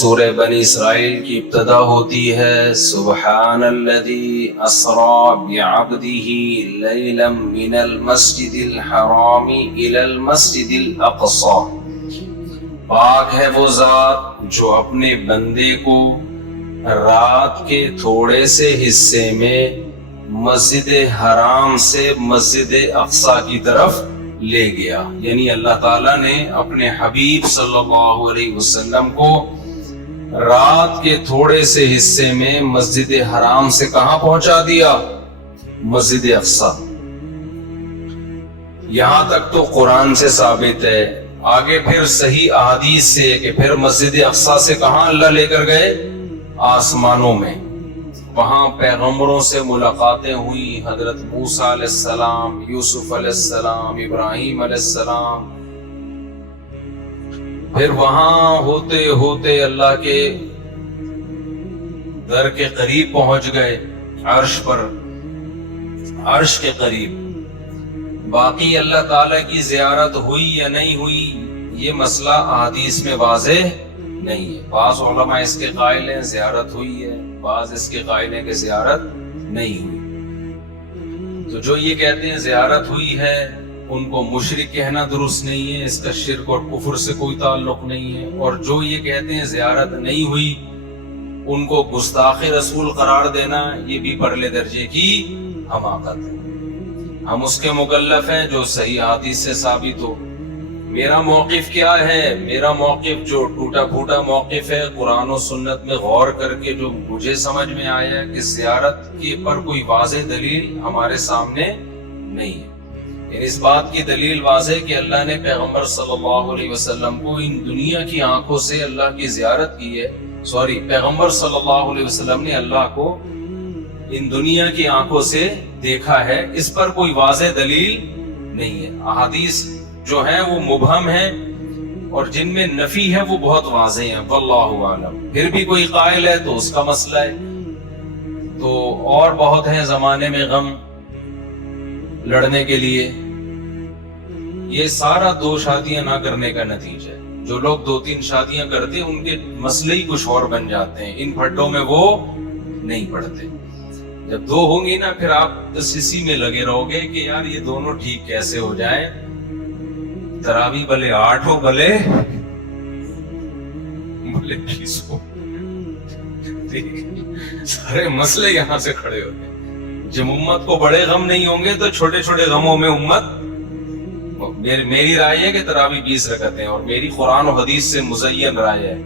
سورہ بنی اسرائیل کی ابتدا ہوتی ہے سبحان الذی اسری بعبدہ لیلا من المسجد الحرام الی المسجد الاقصی، پاک ہے وہ ذات جو اپنے بندے کو رات کے تھوڑے سے حصے میں مسجد حرام سے مسجد اقصی کی طرف لے گیا. یعنی اللہ تعالیٰ نے اپنے حبیب صلی اللہ علیہ وسلم کو رات کے تھوڑے سے حصے میں مسجد حرام سے کہاں پہنچا دیا؟ مسجد اقصی. یہاں تک تو قرآن سے ثابت ہے. آگے پھر صحیح احادیث سے کہ پھر مسجد اقصی سے کہاں اللہ لے کر گئے؟ آسمانوں میں. وہاں پیغمبروں سے ملاقاتیں ہوئی، حضرت موسیٰ علیہ السلام، یوسف علیہ السلام، ابراہیم علیہ السلام. پھر وہاں ہوتے ہوتے اللہ کے در کے قریب پہنچ گئے، عرش پر، عرش کے قریب. باقی اللہ تعالیٰ کی زیارت ہوئی یا نہیں ہوئی یہ مسئلہ احادیث میں واضح نہیں ہے. بعض علماء اس کے قائل ہیں زیارت ہوئی ہے، بعض اس کے قائل ہیں کہ زیارت نہیں ہوئی. تو جو یہ کہتے ہیں زیارت ہوئی ہے ان کو مشرک کہنا درست نہیں ہے، اس کا شرک اور کفر سے کوئی تعلق نہیں ہے. اور جو یہ کہتے ہیں زیارت نہیں ہوئی ان کو گستاخ رسول قرار دینا یہ بھی پرلے درجے کی حماقت ہے. ہم اس کے مکلف ہیں جو صحیح حدیث سے ثابت ہو. میرا موقف کیا ہے؟ میرا موقف جو ٹوٹا پھوٹا موقف ہے، قرآن و سنت میں غور کر کے جو مجھے سمجھ میں آیا ہے کہ زیارت کے پر کوئی واضح دلیل ہمارے سامنے نہیں ہے. یعنی اس بات کی دلیل واضح کہ اللہ نے پیغمبر صلی اللہ علیہ وسلم کو ان دنیا کی آنکھوں سے اللہ کی زیارت کی ہے. پیغمبر صلی اللہ علیہ وسلم نے اللہ کو ان دنیا کی آنکھوں سے دیکھا ہے. اس پر کوئی واضح دلیل نہیں ہے. احادیث جو ہیں وہ مبہم ہیں اور جن میں نفی ہے وہ بہت واضح ہیں. واللہ اعلم. پھر بھی کوئی قائل ہے تو اس کا مسئلہ ہے. تو اور بہت ہیں زمانے میں غم لڑنے کے لیے. یہ سارا دو شادیاں نہ کرنے کا نتیجہ ہے. جو لوگ 2-3 شادیاں کرتے ہیں ان کے مسئلے ہی کچھ اور بن جاتے ہیں. ان پھڈوں میں وہ نہیں پڑتے. جب 2 ہوں گی نا پھر آپ بس اسی میں لگے رہو گے کہ یار یہ دونوں ٹھیک کیسے ہو جائیں. تراویح بھلے 8 ہو بھلے 20 ہو. سارے مسئلے یہاں سے کھڑے ہوتے ہیں. جب امت کو بڑے غم نہیں ہوں گے تو چھوٹے چھوٹے غموں میں امت. میری رائے ہے کہ تراویح 20 رکعتیں، اور میری قرآن و حدیث سے مزین رائے ہے.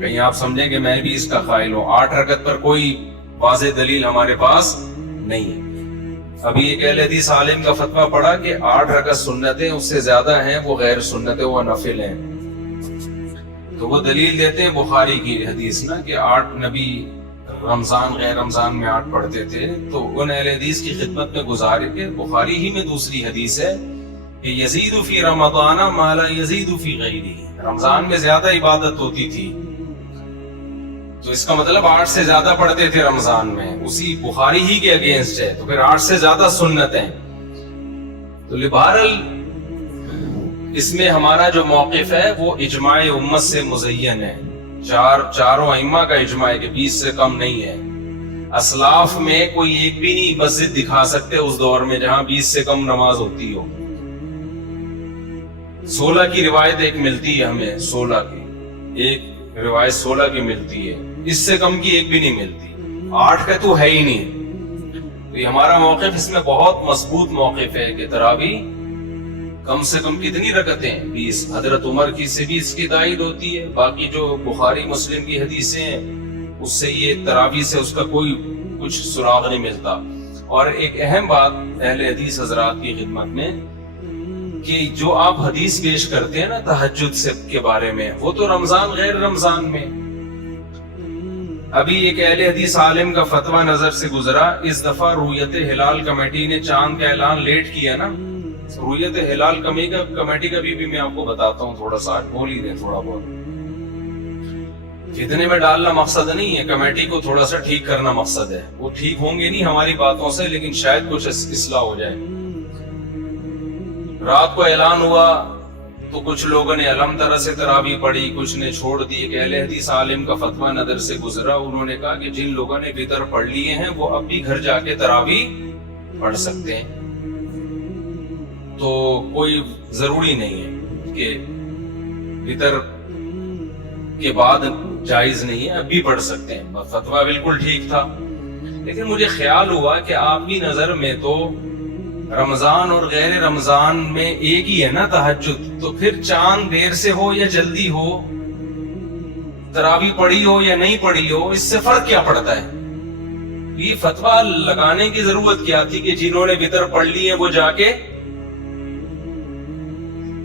کہیں آپ سمجھیں کہ میں بھی اس کا قائل ہوں. 8 رکعت پر کوئی واضح دلیل ہمارے پاس نہیں ہے. ابھی ایک اہل حدیث عالم کا فتویٰ پڑا کہ 8 رکعت سنتیں، اس سے زیادہ ہیں وہ غیر سنتیں، وہ نفل ہیں. تو وہ دلیل دیتے ہیں بخاری کی حدیث نا کہ 8 نبی رمضان غیر رمضان میں 8 پڑھتے تھے. تو ان اہل حدیث کی خدمت میں گزارے کہ بخاری ہی میں دوسری حدیث ہے کہ یزید فی رمضان ما لا یزید فی غیرہ. رمضان میں زیادہ عبادت ہوتی تھی تو اس کا مطلب 8 سے زیادہ پڑھتے تھے رمضان میں. اسی بخاری ہی کے اگینسٹ ہے. تو پھر 8 سے زیادہ سنتیں. تو بہرحال اس میں ہمارا جو موقف ہے وہ اجماع امت سے مزین ہے. چاروں ائمہ کا اجماع ہے کہ 20 سے کم نہیں ہے. اسلاف میں کوئی ایک بھی نہیں مسجد دکھا سکتے اس دور میں جہاں 20 سے کم نماز ہوتی ہو. 16 کی روایت ایک ملتی ہے ہمیں، 16 کی ایک روایت 16 کی ملتی ہے. اس سے کم کی ایک بھی نہیں ملتی. 8 کا تو ہے ہی نہیں. تو یہ ہمارا موقف اس میں بہت مضبوط موقف ہے کہ تراویح کم سے کم کتنی رکعتیں؟ 20. حضرت عمر کی سے بھی اس کی تائید ہوتی ہے. باقی جو بخاری مسلم کی حدیثیں ہیں اس سے یہ تراویح سے اس کا کوئی کچھ سراغ نہیں ملتا. اور ایک اہم بات اہل حدیث حضرات کی خدمت میں کہ جو آپ حدیث پیش کرتے ہیں نا تہجد سے کے بارے میں، وہ تو رمضان غیر رمضان میں. ابھی ایک اہل حدیث عالم کا فتویٰ نظر سے گزرا. اس دفعہ رویت ہلال کمیٹی نے چاند کا اعلان لیٹ کیا نا. رویت ہلال کمیٹی کا بھی میں آپ کو بتاتا ہوں. تھوڑا سا بول ہی دیں تھوڑا بہت. فتنے میں ڈالنا مقصد نہیں ہے، کمیٹی کو تھوڑا سا ٹھیک کرنا مقصد ہے. وہ ٹھیک ہوں گے نہیں ہماری باتوں سے لیکن شاید کچھ اصلاح ہو جائے. رات کو اعلان ہوا تو کچھ لوگوں نے علم طرح سے تراویح پڑھی, کچھ نے چھوڑ دی. ایک اہل حدیث عالم کا فتویٰ نظر سے گزرا, انہوں نے کہا کہ جن لوگوں نے وتر پڑھ لیے ہیں وہ اب بھی گھر جا کے تراویح پڑھ سکتے ہیں. تو کوئی ضروری نہیں ہے کہ وتر کے بعد جائز نہیں ہے, اب بھی پڑھ سکتے ہیں. فتویٰ بالکل ٹھیک تھا, لیکن مجھے خیال ہوا کہ آپ کی نظر میں تو رمضان اور غیر رمضان میں ایک ہی ہے نا تہجد, تو پھر چاند دیر سے ہو یا جلدی ہو, تراویح پڑھی ہو یا نہیں پڑھی ہو, اس سے فرق کیا پڑتا ہے؟ یہ فتویٰ لگانے کی ضرورت کیا تھی کہ جنہوں نے وتر پڑھ لی ہے وہ جا کے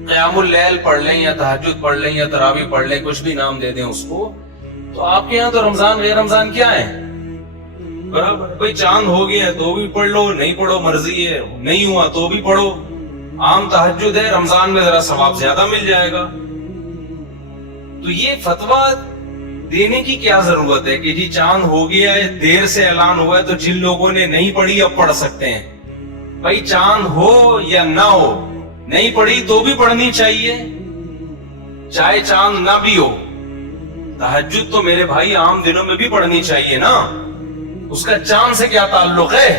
قیام اللیل پڑھ لیں یا تہجد پڑھ لیں یا تراویح پڑھ لیں, کچھ بھی نام دے دیں اس کو. تو آپ کے یہاں تو رمضان غیر رمضان کیا ہے؟ برابر. کوئی چاند ہو گیا ہے تو بھی پڑھ لو, نہیں پڑھو مرضی ہے, نہیں ہوا تو بھی پڑھو. عام تہجد ہے, رمضان میں ذرا ثواب زیادہ مل جائے گا. تو یہ فتویٰ دینے کی کیا ضرورت ہے کہ جی چاند ہو گیا ہے, دیر سے اعلان ہوا ہے, تو جن لوگوں نے نہیں پڑھی اب پڑھ سکتے ہیں. بھائی چاند ہو یا نہ ہو, نہیں پڑھی تو بھی پڑھنی چاہیے, چاہے چاند نہ بھی ہو. تہجد تو میرے بھائی عام دنوں میں بھی پڑھنی چاہیے نا, اس کا چاند سے کیا تعلق ہے؟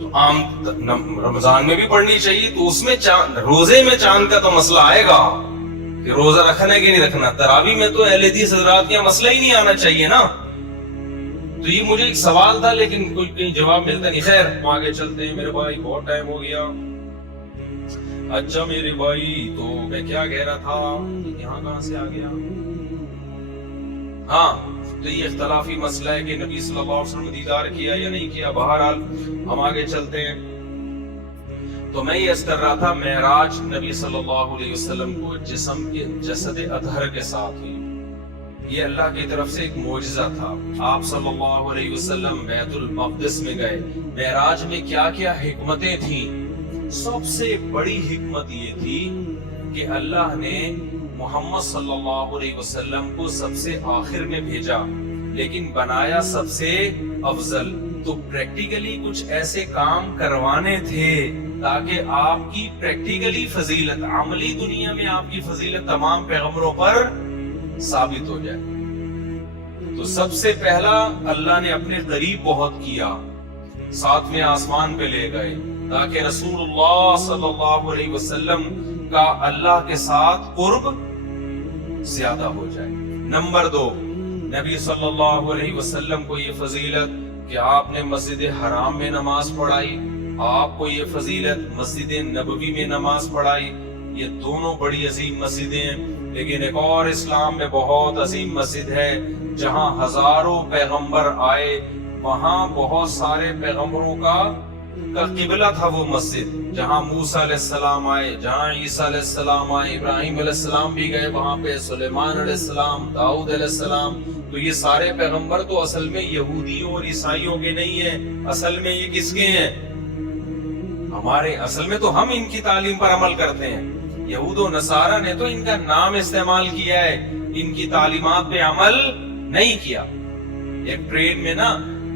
تو عام رمضان میں بھی پڑھنی چاہیے. تو اس میں چاند, روزے میں چاند کا تو مسئلہ آئے گا کہ روزہ رکھنا ہے کہ نہیں رکھنا. تراویح میں تو اہل حدیث حضرات کا مسئلہ ہی نہیں آنا چاہیے نا. تو یہ مجھے ایک سوال تھا, لیکن کوئی کہیں جواب ملتا نہیں. خیر ہم آگے چلتے ہیں میرے بھائی, بہت ٹائم ہو گیا. اچھا میرے بھائی, تو میں کیا کہہ رہا تھا, یہاں کہاں سے آ گیا؟ ہاں, تو یہ اختلافی مسئلہ ہے کہ نبی صلی اللہ علیہ وسلم دیدار کیا یا نہیں کیا. بہرحال ہم آگے چلتے ہیں. تو میں یہ عرض کر رہا تھا, معراج نبی صلی اللہ علیہ وسلم کو جسم کے جسد اطہر کے ساتھ ہوئی. یہ اللہ کی طرف سے ایک معجزہ تھا. آپ صلی اللہ علیہ وسلم بیت المقدس میں گئے. معراج میں کیا کیا حکمتیں تھیں؟ سب سے بڑی حکمت یہ تھی کہ اللہ نے محمد صلی اللہ علیہ وسلم کو سب سے آخر میں بھیجا, لیکن بنایا سب سے افضل. تو پریکٹیکلی کچھ ایسے کام کروانے تھے تاکہ آپ کی پریکٹیکلی فضیلت, عملی دنیا میں آپ کی فضیلت تمام پیغمبروں پر ثابت ہو جائے. تو سب سے پہلا اللہ نے اپنے قریب بہت کیا, 7ویں آسمان پہ لے گئے تاکہ رسول اللہ صلی اللہ علیہ وسلم کا اللہ کے ساتھ قرب زیادہ ہو جائے. نمبر 2, نبی صلی اللہ علیہ وسلم کو یہ فضیلت کہ آپ نے مسجد حرام میں نماز پڑھائی, آپ کو یہ فضیلت مسجد نبوی میں نماز پڑھائی. یہ دونوں بڑی عظیم مسجدیں ہیں. لیکن ایک اور اسلام میں بہت عظیم مسجد ہے جہاں ہزاروں پیغمبر آئے, وہاں بہت سارے پیغمبروں کا قبلہ تھا وہ مسجد, جہاں موسیٰ علیہ السلام آئے, جہاں عیسیٰ علیہ السلام آئے, ابراہیم علیہ السلام بھی گئے وہاں پہ, سلیمان علیہ السلام, داؤد علیہ السلام. تو یہ سارے پیغمبر تو اصل میں یہودیوں اور عیسائیوں کے نہیں ہیں, اصل میں یہ کس کے ہیں؟ ہمارے. اصل میں تو ہم ان کی تعلیم پر عمل کرتے ہیں. یہود و نصارہ نے تو ان کا نام استعمال کیا ہے, ان کی تعلیمات پہ عمل نہیں کیا. ایک ٹرین میں نا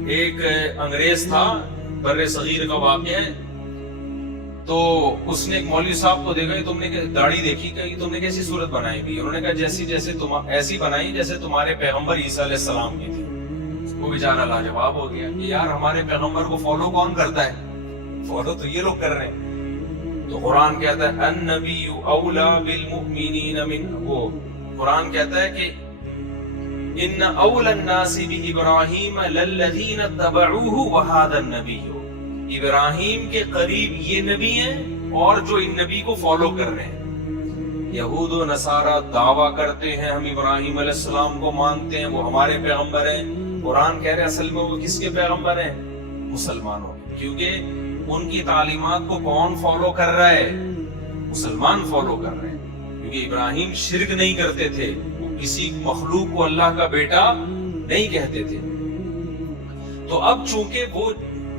ایک انگریز تھا, بر صغیر کا واقعہ ہے. تو اس نے ایک مولوی صاحب کو دیکھا, تم نے داڑھی دیکھی کہ تم نے کیسی صورت بنائی بھی؟ انہوں نے کہا جیسے تم ایسی بنائی جیسے تمہارے پیغمبر عیسیٰ علیہ السلام کی تھی. وہ بیچارہ لاجواب ہو گیا کہ یار ہمارے پیغمبر کو فالو کون کرتا ہے؟ فالو تو یہ لوگ کر رہے ہیں. تو قرآن کہتا ہے النبی اولا بالمؤمنین من, وہ قرآن کہتا ہے کہ ان اول الناس بابراہیم للذین اتبعوہ وہذا النبی. ابراہیم کے قریب یہ نبی ہیں اور جو ان نبی کو فالو کر رہے ہیں. یہود و نصارہ دعویٰ کرتے ہیں ہم ابراہیم علیہ السلام کو مانتے ہیں, وہ ہمارے پیغمبر ہیں. قرآن کہہ رہے ہیں اصل میں وہ کس کے پیغمبر ہیں؟ مسلمانوں. کیونکہ ان کی تعلیمات کو کون فالو کر رہا ہے؟ مسلمان فالو کر رہے ہیں. کیونکہ ابراہیم شرک نہیں کرتے تھے, وہ کسی مخلوق کو اللہ کا بیٹا نہیں کہتے تھے. تو اب چونکہ وہ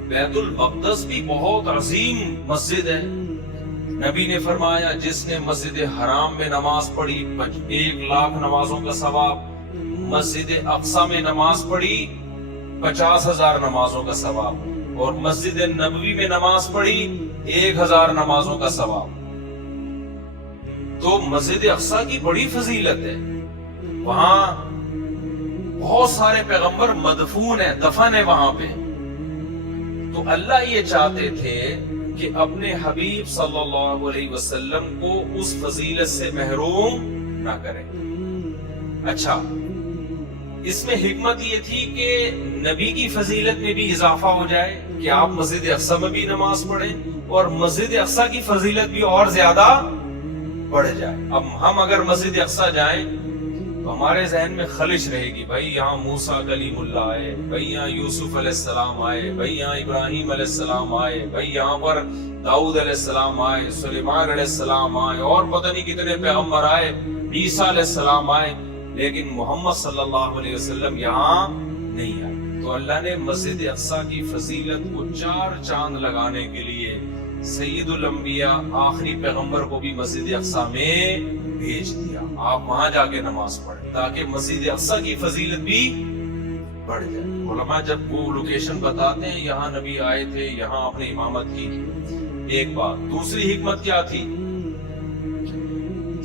بیت المقدس بھی بہت عظیم مسجد ہے, نبی نے فرمایا جس نے مسجد حرام میں نماز پڑھی 1,00,000 نمازوں کا ثواب, مسجد اقصی میں نماز پڑھی 50,000 نمازوں کا ثواب, اور مسجد نبوی میں نماز پڑھی 1000 نمازوں کا ثواب. تو مسجد اقصی کی بڑی فضیلت ہے. وہاں بہت سارے پیغمبر مدفون ہیں, دفن ہے وہاں پہ. تو اللہ یہ چاہتے تھے کہ اپنے حبیب صلی اللہ علیہ وسلم کو اس فضیلت سے محروم نہ کریں. اچھا, اس میں حکمت یہ تھی کہ نبی کی فضیلت میں بھی اضافہ ہو جائے کہ آپ مسجد اقصی میں بھی نماز پڑھیں اور مسجد اقصی کی فضیلت بھی اور زیادہ بڑھ جائے. اب ہم اگر مسجد اقصی جائیں تو ہمارے ذہن میں خلش رہے گی, بھائی یہاں موسیٰ کلیم اللہ آئے, بھائی یہاں یوسف علیہ السلام آئے, بھائی یہاں ابراہیم علیہ السلام آئے, بھائی یہاں پر داؤد علیہ السلام آئے, سلیمان علیہ السلام آئے, اور پتہ نہیں کتنے پیغمبر آئے, عیسیٰ علیہ السلام آئے, لیکن محمد صلی اللہ علیہ وسلم یہاں نہیں آئے. تو اللہ نے مسجد اقصی کی فضیلت کو 4 چاند لگانے کے لیے سید الانبیاء آخری پیغمبر کو بھی مسجد اقصی میں بھیج دیا. آپ وہاں جا کے نماز پڑھیں تاکہ مسجد اقصی کی فضیلت بھی بڑھ جائے. علماء جب وہ لوکیشن بتاتے ہیں یہاں نبی آئے تھے, یہاں اپنی امامت کی, ایک بات. دوسری حکمت کیا تھی؟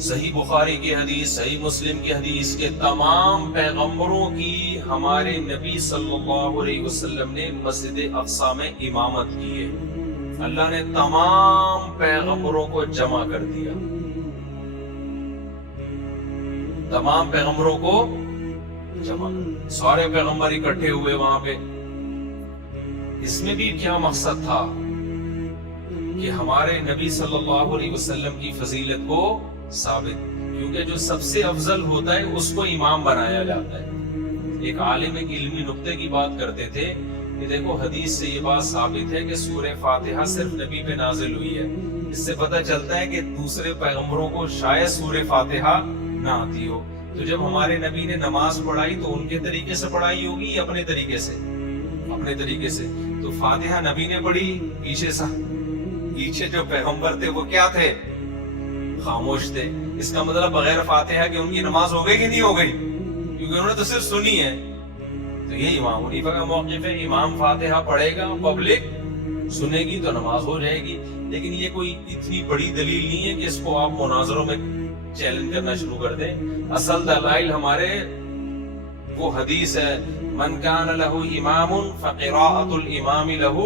صحیح بخاری کی حدیث, صحیح مسلم کی حدیث کے تمام پیغمبروں کی ہمارے نبی صلی اللہ علیہ وسلم نے مسجد اقصی میں امامت کی ہے. اللہ نے تمام پیغمبروں کو جمع کر دیا, تمام پیغمبروں کو جمع کر دیا, سارے پیغمبر اکٹھے ہوئے وہاں پہ. اس میں بھی کیا مقصد تھا کہ ہمارے نبی صلی اللہ علیہ وسلم کی فضیلت کو ثابت, کیونکہ جو سب سے افضل ہوتا ہے اس کو امام بنایا جاتا ہے. ایک عالم ایک علمی نقطے کی بات کرتے تھے کہ دیکھو حدیث سے یہ بات ثابت ہے کہ سورہ فاتحہ صرف نبی پہ نازل ہوئی ہے. اس سے پتہ چلتا ہے کہ دوسرے پیغمبروں کو شاید سورہ فاتحہ نہ آتی ہو. تو جب ہمارے نبی نے نماز پڑھائی تو ان کے طریقے سے پڑھائی ہوگی یا اپنے طریقے سے؟ اپنے طریقے سے. تو فاتحہ نبی نے پڑھی, پیچھے جو پیغمبر تھے وہ کیا تھے؟ خاموش تھے. اس کا مطلب بغیر فاتحہ کہ ان کی نماز ہو گئی کہ نہیں ہو گئی؟ کیونکہ انہوں نے تو صرف سنی ہے. تو یہ امام حنیفہ کا موقف ہے, امام فاتحہ پڑھے گا, پبلک سنے گی تو نماز ہو جائے گی. لیکن یہ کوئی اتنی بڑی دلیل نہیں ہے کہ اس کو آپ مناظروں میں چیلنج کرنا شروع کر دیں. اصل دلائل ہمارے وہ حدیث ہے, من کان لہ امام فقراءۃ الامام لہ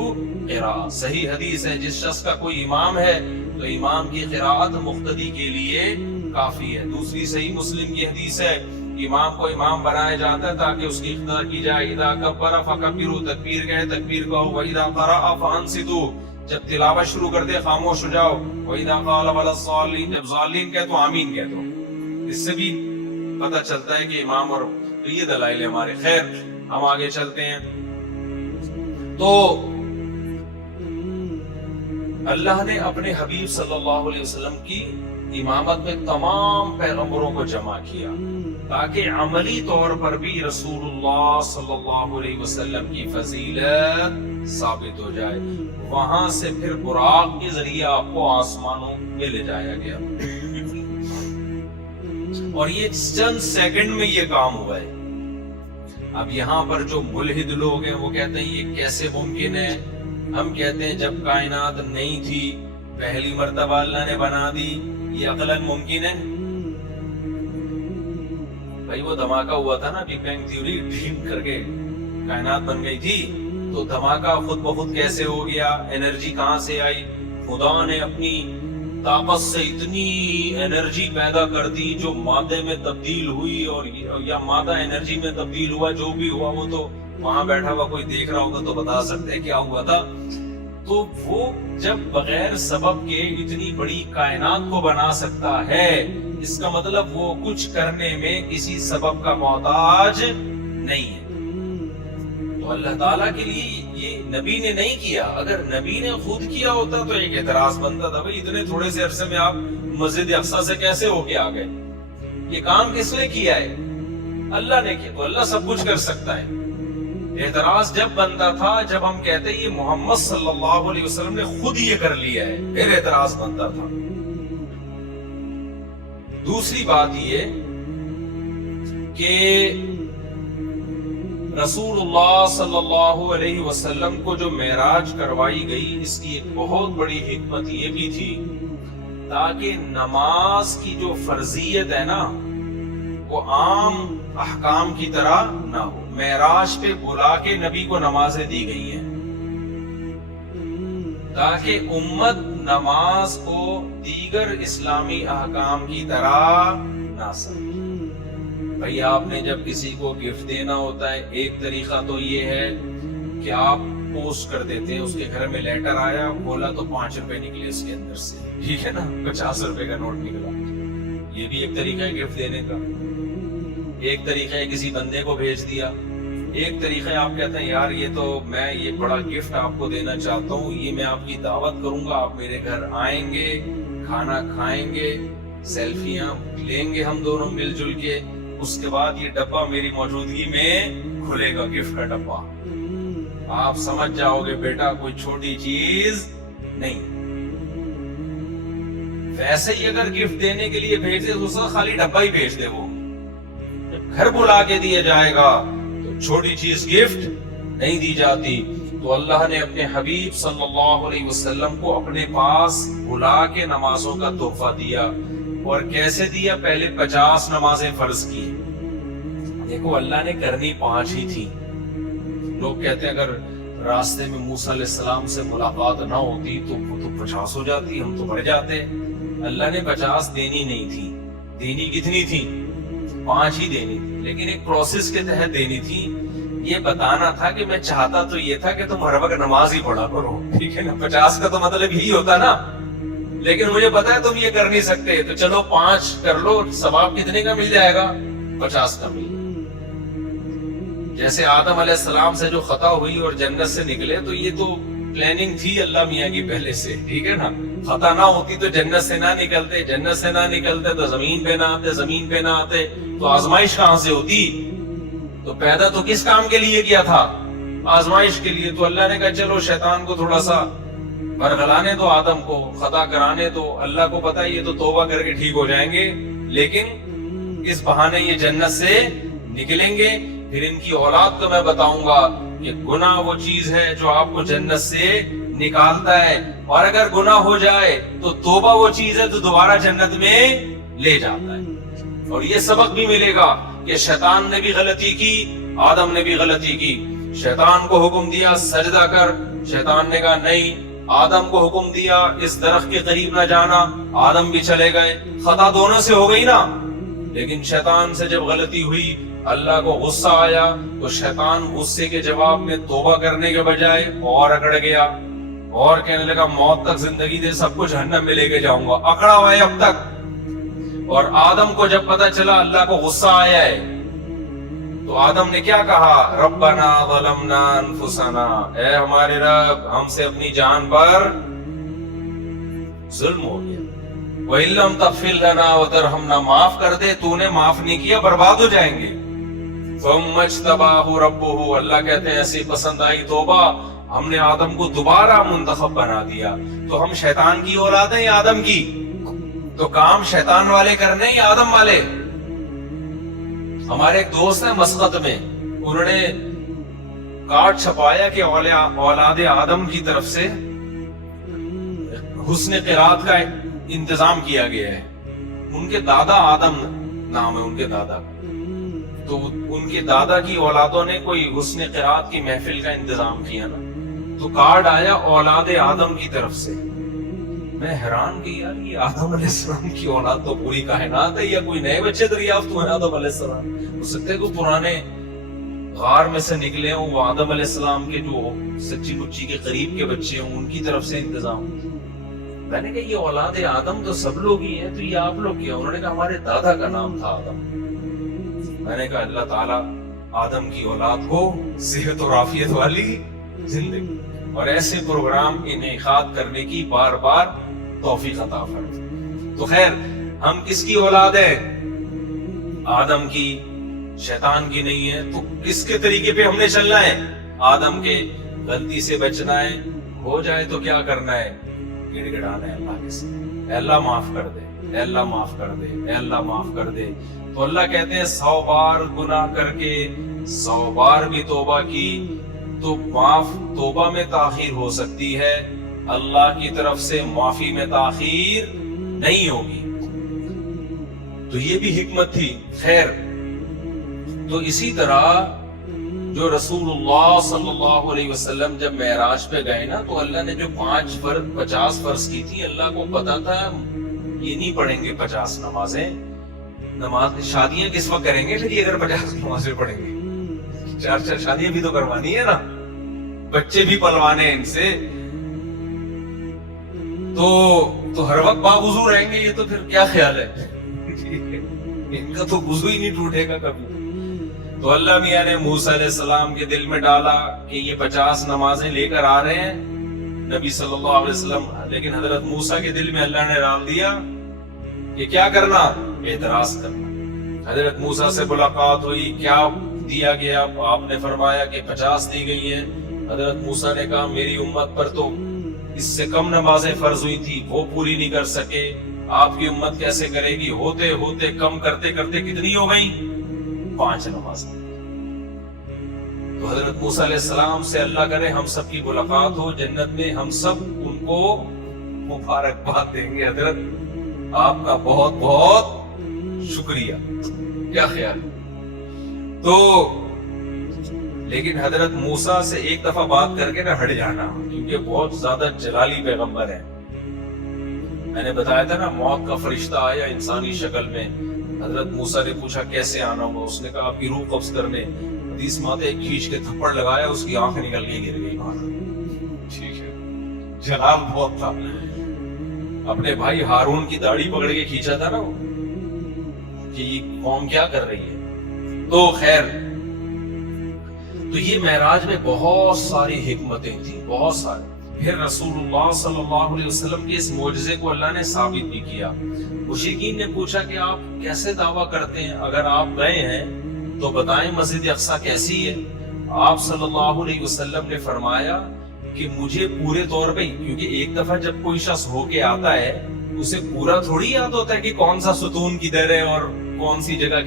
قراءۃ. صحیح حدیث ہے, جس شخص کا کوئی امام ہے تو امام کی قراءت مقتدی کے لیے کافی ہے. دوسری صحیح مسلم کی حدیث ہے, امام کو امام بنایا جاتا ہے تاکہ اس کی اقتدا کی جائے. اذا کبر فکبروا, تکبیر کہے تکبیر کہو. واذا قرأ فانصتوا, جب تلاوت شروع کر دے خاموش ہو جاؤ. واذا قال ولا الضالین, جب ضالین کہے تو آمین کہہ دو. اس سے بھی پتہ چلتا ہے کہ امام, اور یہ دلائل ہمارے. خیر ہم آگے چلتے ہیں. تو اللہ نے اپنے حبیب صلی اللہ علیہ وسلم کی امامت میں تمام پیغمبروں کو جمع کیا تاکہ عملی طور پر بھی رسول اللہ صلی اللہ علیہ وسلم کی فضیلت ثابت ہو جائے. وہاں سے پھر براق کے ذریعے آپ کو آسمانوں میں لے جایا گیا, اور یہ چند سیکنڈ میں یہ کام ہوا ہے. اب یہاں پر جو ملحد لوگ ہیں وہ کہتے ہیں یہ کیسے ممکن ہے. ہم کہتے ہیں جب کائنات نہیں تھی پہلی مرتبہ اللہ نے بنا دی, یہ عقلاً ممکن ہے؟ بھائی وہ دھماکہ ہوا تھا نا, بگ بینگ تھیوری ڈھیم کر کے کائنات بن گئی تھی, تو دھماکہ خود بخود کیسے ہو گیا؟ انرجی کہاں سے آئی؟ خدا نے اپنی طاقت سے اتنی انرجی پیدا کر دی جو مادے میں تبدیل ہوئی, اور یا مادہ انرجی میں تبدیل ہوا. جو بھی ہوا وہ تو وہاں بیٹھا ہوا کوئی دیکھ رہا ہوگا تو بتا سکتے ہیں کیا ہوا تھا. تو وہ جب بغیر سبب کے اتنی بڑی کائنات کو بنا سکتا ہے, اس کا مطلب وہ کچھ کرنے میں کسی سبب کا محتاج نہیں ہے. تو اللہ تعالیٰ کے لیے یہ نبی نے نہیں کیا. اگر نبی نے خود کیا ہوتا تو ایک اعتراض بنتا تھا, بھائی اتنے تھوڑے سے عرصے میں آپ مسجد اقصی سے کیسے ہو کے آ گئے؟ یہ کام کس نے کیا ہے؟ اللہ نے کیا. تو اللہ سب کچھ کر سکتا ہے. اعتراض جب بنتا تھا جب ہم کہتے یہ محمد صلی اللہ علیہ وسلم نے خود یہ کر لیا ہے, پھر اعتراض بنتا تھا. دوسری بات یہ کہ رسول اللہ صلی اللہ علیہ وسلم کو جو معراج کروائی گئی، اس کی ایک بہت بڑی حکمت یہ بھی تھی تاکہ نماز کی جو فرضیت ہے نا وہ عام احکام کی طرح نہ ہو۔ معراج پہ بلا کے نبی کو نمازیں دی گئی ہیں تاکہ امت نماز کو دیگر اسلامی احکام کی طرح نہ سمجھے۔ بھئی آپ نے جب کسی کو گفٹ دینا ہوتا ہے، ایک طریقہ تو یہ ہے کہ آپ پوسٹ کر دیتے ہیں، اس کے گھر میں لیٹر آیا، کھولا تو 5 روپے نکلے اس کے اندر سے، ٹھیک ہے نا، 50 روپے کا نوٹ نکلا۔ یہ بھی ایک طریقہ ہے گفٹ دینے کا۔ ایک طریقہ ہے کسی بندے کو بھیج دیا۔ ایک طریقہ ہے آپ کہتے ہیں یار یہ تو میں یہ بڑا گفٹ آپ کو دینا چاہتا ہوں، یہ میں آپ کی دعوت کروں گا، آپ میرے گھر آئیں گے، کھانا کھائیں گے، سیلفیاں لیں گے ہم دونوں مل جل کے، اس کے بعد یہ ڈبہ میری موجودگی میں کھلے گا، گفٹ کا ڈبہ۔ آپ سمجھ جاؤ گے بیٹا کوئی چھوٹی چیز نہیں۔ ویسے ہی اگر گفٹ دینے کے لیے بھیج دے تو اس کا خالی ڈبہ ہی بھیج دے، وہ جب گھر بلا کے دیا جائے گا تو چھوٹی چیز گفٹ نہیں دی جاتی۔ تو اللہ نے اپنے حبیب صلی اللہ علیہ وسلم کو اپنے پاس بلا کے نمازوں کا تحفہ دیا۔ اور کیسے دیا؟ پہلے 50 نمازیں فرض کی۔ دیکھو اللہ نے کرنی 5 ہی تھی۔ لوگ کہتے ہیں اگر راستے میں موسیٰ علیہ السلام سے ملاقات نہ ہوتی تو وہ تو 50 ہو جاتی، ہم تو بڑھ جاتے۔ اللہ نے 50 دینی نہیں تھی، دینی کتنی تھی؟ 5 ہی دینی تھی، لیکن ایک پروسیس کے تحت دینی تھی۔ یہ بتانا تھا کہ میں چاہتا تو یہ تھا کہ تم ہر وقت نماز ہی پڑھا کرو، ٹھیک ہے نا۔ 50 کا تو مطلب یہی ہوتا نا، لیکن مجھے پتا ہے تم یہ کر نہیں سکتے، تو چلو 5 کر لو۔ ثواب کتنے کا مل جائے گا؟ 50 کا مل۔ جیسے آدم علیہ السلام سے جو خطا ہوئی اور جنت سے نکلے، تو یہ تو پلاننگ تھی اللہ میاں کی پہلے سے، ٹھیک ہے نا۔ خطا نہ ہوتی تو جنت سے نہ نکلتے، جنت سے نہ نکلتے تو زمین پہ نہ آتے، زمین پہ نہ آتے تو آزمائش کہاں سے ہوتی؟ تو پیدا تو کس کام کے لیے کیا تھا؟ آزمائش کے لیے۔ تو اللہ نے کہا چلو شیطان کو تھوڑا سا برگلانے دو، آدم کو خطا کرانے دو۔ اللہ کو پتا ہے یہ تو توبہ کر کے ٹھیک ہو جائیں گے، لیکن اس بہانے یہ جنت سے نکلیں گے۔ پھر ان کی اولاد کو میں بتاؤں گا کہ گناہ وہ چیز ہے جو آپ کو جنت سے نکالتا ہے، اور اگر گناہ ہو جائے تو توبہ وہ چیز ہے جو دوبارہ جنت میں لے جاتا ہے۔ اور یہ سبق بھی ملے گا کہ شیطان نے بھی غلطی کی، آدم نے بھی غلطی کی۔ شیطان کو حکم دیا سجدہ کر، شیطان نے کہا نہیں۔ آدم کو حکم دیا اس درخت کے قریب نہ جانا، آدم بھی چلے گئے۔ خطا دونوں سے ہو گئی نا، لیکن شیطان سے جب غلطی ہوئی، اللہ کو غصہ آیا، تو شیطان غصے کے جواب میں توبہ کرنے کے بجائے اور اکڑ گیا، اور کہنے لگا موت تک زندگی دے، سب کچھ جہنم میں لے کے جاؤں گا۔ اکڑا ہوا ہے اب تک۔ اور آدم کو جب پتا چلا اللہ کو غصہ آیا ہے، تو آدم نے کیا کہا؟ ربنا ظلمنا انفسنا، اے ہمارے رب ہم سے اپنی جان پر ظلم ہو گیا۔ وَإِن لَّمْ تَغْفِرْ لَنَا وَتَرْحَمْنَا، معاف کر دے، تو نے معاف نہیں کیا برباد ہو جائیں گے۔ ثُمَّ اجْتَبَاهُ رَبُّهُ، اللہ کہتے ہیں ایسی پسند آئی توبہ، ہم نے آدم کو دوبارہ منتخب بنا دیا۔ تو ہم شیطان کی اولاد ہیں یا آدم کی؟ تو کام شیطان والے کرنے یا آدم والے؟ ہمارے ایک دوست ہیں مسقط میں، انہوں نے کارڈ چھپایا کہ اولاد آدم کی طرف سے حسن قرات کا انتظام کیا گیا ہے۔ ان کے دادا آدم نام ہے ان کے دادا، تو ان کے دادا کی اولادوں نے کوئی حسن قرات کی محفل کا انتظام کیا نا، تو کارڈ آیا اولاد آدم کی طرف سے۔ میں حیران کہ یار یہ آدم علیہ السلام کی اولاد تو پوری کائنات ہے، یا کوئی نئے بچے دریافت ہوئے آدم علیہ السلام؟ ہو سکتا ہے کہ پرانے غار میں سے نکلے ہوں، وہ آدم علیہ السلام کے جو سچی بچی کے قریب کے بچے ہوں، ان کی طرف سے انتظام۔ میں نے کہا یہ اولاد آدم تو سب لوگ ہی ہیں، تو یہ آپ لوگ کیا؟ انہوں نے کہا ہمارے دادا کا نام تھا آدم۔ میں نے کہا اللہ تعالیٰ آدم کی اولاد کو صحت اور عافیت والی زندگی اور ایسے پروگرام انعقاد کرنے کی بار بار توفیق عطا فرمائے۔ تو خیر ہم کس کی اولاد ہیں؟ آدم کی، شیطان کی نہیں ہے۔ تو کس کے طریقے پہ ہم نے چلنا ہے؟ آدم کے۔ غلطی سے بچنا ہے، ہو جائے تو کیا کرنا ہے؟ گڑ گڑانا ہے اللہ کے ساتھ، اے اللہ معاف کر دے، اے اللہ معاف کر دے، اے اللہ معاف کر دے. تو اللہ کہتے ہیں 100 بار گناہ کر کے 100 بار بھی توبہ کی تو معاف، توبہ میں تاخیر ہو سکتی ہے، اللہ کی طرف سے معافی میں تاخیر نہیں ہوگی. تو یہ بھی حکمت تھی. خیر، تو اسی طرح جو رسول اللہ صلی اللہ علیہ وسلم جب معراج پہ گئے نا تو اللہ نے جو 50 فرض کی تھی، اللہ کو پتا تھا یہ نہیں پڑھیں گے 50 نمازیں. شادیاں کس وقت کریں گے پھر یہ اگر 50 نمازیں پڑھیں گے؟ 4 شادیاں بھی تو کروانی ہے نا، بچے بھی پلوانے ہیں ان سے. تو ہر وقت باوضو رہیں گے، یہ تو پھر کیا خیال ہے؟ ان کا تو وضو ہی نہیں ٹوٹے گا کبھی. تو اللہ میاں نے موسیٰ علیہ السلام کے دل میں ڈالا کہ یہ 50 نمازیں لے کر آ رہے ہیں نبی صلی اللہ علیہ وسلم. لیکن حضرت موسیٰ کے دل میں اللہ نے ڈال دیا کہ کیا کرنا؟ اعتراض کرنا. حضرت موسیٰ سے ملاقات ہوئی، کیا دیا گیا؟ آپ نے فرمایا کہ 50 دی گئی ہیں. حضرت موسیٰ نے کہا میری امت پر تو اس سے کم نمازیں فرض ہوئی تھی، وہ پوری نہیں کر سکے، آپ کی امت کیسے کرے گی؟ ہوتے ہوتے کم کرتے کرتے کتنی ہو گئی؟ 5 نمازیں. تو حضرت موسیٰ علیہ السلام سے اللہ کرے ہم سب کی ملاقات ہو جنت میں، ہم سب ان کو مبارکباد دیں گے. حضرت آپ کا بہت بہت شکریہ. کیا خیال؟ تو لیکن حضرت موسیٰ سے ایک دفعہ بات کر کے نہ ہٹ جانا، کیونکہ بہت زیادہ جلالی پیغمبر ہے. میں نے بتایا تھا نا، موت کا فرشتہ آیا انسانی شکل میں. حضرت موسیٰ نے پوچھا کیسے آنا ہوگا؟ اس نے کہا آپ کی روح قبض کرنے. حدیث میں آتا ہے کھینچ کے تھپڑ لگایا، اس کی آنکھ نکل کے گر گئی باہر. ٹھیک ہے، جلال بہت تھا. اپنے بھائی ہارون کی داڑھی پکڑ کے کھینچا تھا نا وہ، کہ یہ قوم کیا کر رہی ہے. تو خیر، تو یہ معراج میں بہت ساری حکمتیں تھیں، بہت ساری. پھر رسول اللہ صلی اللہ علیہ وسلم کے اس معجزے کو اللہ نے ثابت بھی کیا. مشرکین نے پوچھا کہ آپ کیسے دعویٰ کرتے ہیں؟ اگر آپ گئے ہیں تو بتائیں مسجد اقصیٰ کیسی ہے؟ آپ صلی اللہ علیہ وسلم نے فرمایا کہ مجھے پورے طور پہ، کیونکہ ایک دفعہ جب کوئی شخص ہو کے آتا ہے اسے پورا تھوڑی یاد ہوتا ہے کہ کون سا ستون کدھر ہے اور کون سی جگہ